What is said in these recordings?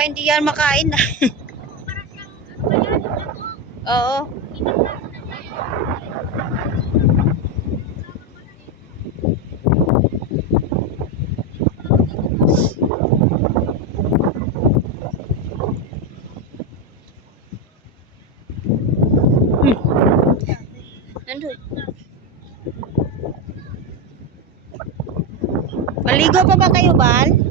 Baka hindi yan makain. Oo. Nandun. Maligo pa ba kayo, Bal?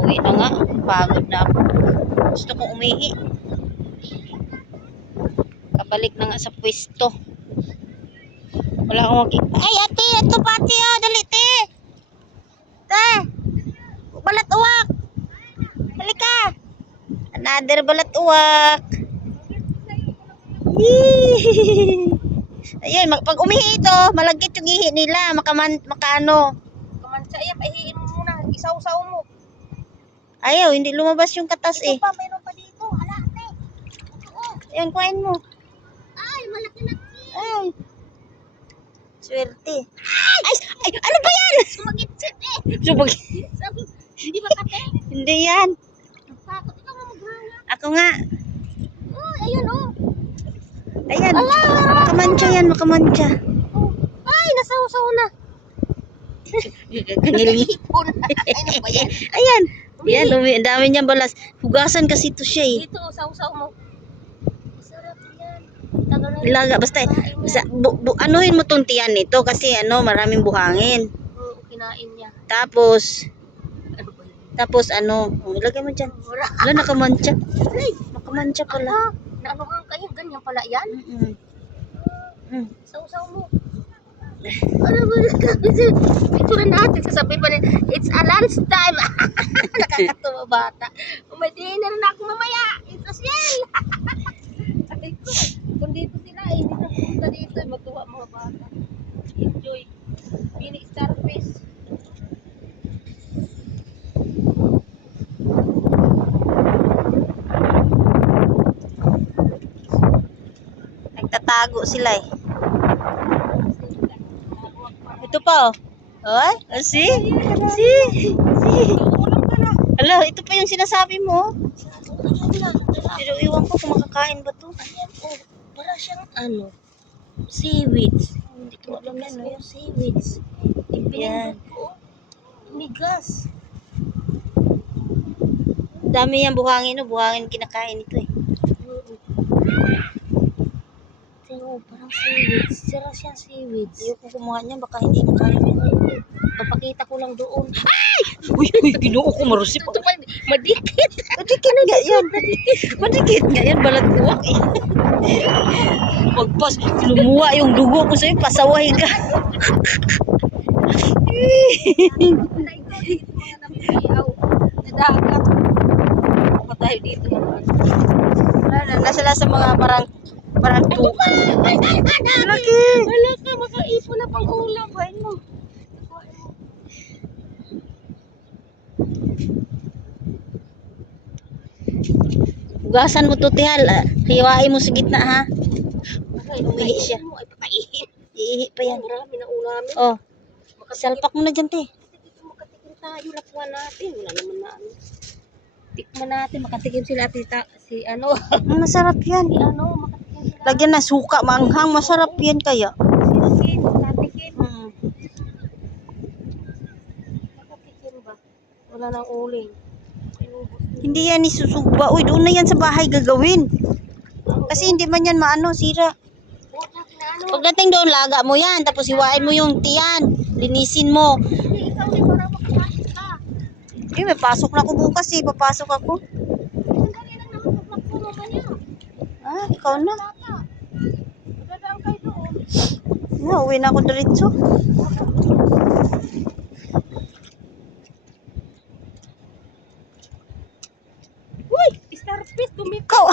Uwi na nga. Pagod na ako. Gusto kong umihi. Kabalik na nga sa pwesto. Wala akong ay, ate! Ito pati oh! Dali, te! Te! Balat uwak! Halika! Another balat uwak! Ayun, pag umihi ito, malagkit yung ihi nila. Makaano. Kamansa, iya, pahihin mo muna. Isaw-saw mo. Ayaw, hindi lumabas yung katas Ito eh. pa, mayroon pa dito. Hala, ate. Ayun, kuhain mo. Ay, malaki-laki. Ay. Swerte. Ay, ano ba yan? Sumagitsit eh. Sabi, hindi ba kate? Hindi yan. Takot, ikaw nga maghanga. Ako nga. Oh, ayun oh. Ayan. Makamantsa yan, makamantsa. Oh. Ay, nasaw-saw na. Nilipon. Ano ba yan? Ayan. Yan, ang dami niyang balas. Hugasan kasi ito siya eh. Dito, saw-saw mo. Sarap yan. Tagal na Ilaga, basta, anuhin mo tong tiyan nito kasi maraming buhangin. kinain niya. Tapos, Ano ba yun? ilagay mo dyan. Wala. Wala, nakamantsa. Ay, Nakamantsa pala. naanuhan kayo. Ganyan pala yan. Saw-saw mo. Ano ba yun? Picture natin. Sasabihin pa rin, it's a lunch time. Nakakatuwa bata. May dinner na ako mamaya. It's a sale. Sabi ko, kung dito sila, hindi na pumunta dito. Matuwa mga bata. Enjoy. Mini starfish. Nagtatago sila eh. Ito pa oh. Ay, see? See? Hala, ito pa yung sinasabi mo. Pero iwan ko kung makakain ba to. Oh, para siyang seaweeds. Hindi ko alam yan, no? Yung seaweeds. Yan. Ipinindot ko. Migas. Dami yan buhangin, no? Buhangin kinakain ito eh. Tingnan, parang seaweeds. Sira siyang seaweeds. Ayoko kumuha niya, baka hindi makain yan. Papakita ko lang doon. Uy, ginoo ko marusip. Ito pa, madikit. Madikit nga yan. Madikit nga yan, balat buwak eh. Pagpas, lumuwa yung dugo ko sa'yo, pasaway ka. Nadagat. Pa tayo dito. Nasa sa mga parang Ito pa! laki. Wala ka, makaipon na pang ulam. Kain mo. Hugasan mo to, Tihal. Hiwain mo sa gitna, ha? Umihi siya. Ay, pakain. Iihi pa yan. Marami na ulamin. Oh, salpak mo na dyan, te. Dito makatikim tayo, lapuan natin. Wala naman na tikman natin, makatikim sila tita, Masarap yan. makatikim sila. Lagyan na suka, manghang. Masarap yan kaya. Sinasin, nakatikim. Nakatikim ba? Wala nang uling. Hindi yan isusugba. Uy, doon na yan sa bahay gagawin. Kasi hindi man yan sira. Pagdating doon, laga mo yan. Tapos hiwain mo yung tiyan. Linisin mo. Hindi, ikaw din para makakain ka. May pasok na ako bukas eh. Papasok ako. Sandali lang naman pagmakpuro ka niya. Ikaw na. Dadaan kayo doon. Uwi na ako diretso. Uy! Starfish, Ikaw,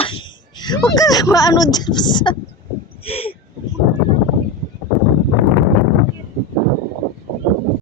Huwag ka maano dyan sa...